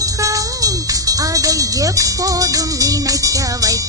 பக்கம் அதை எப்போதும் நினைக்க வைக்கும்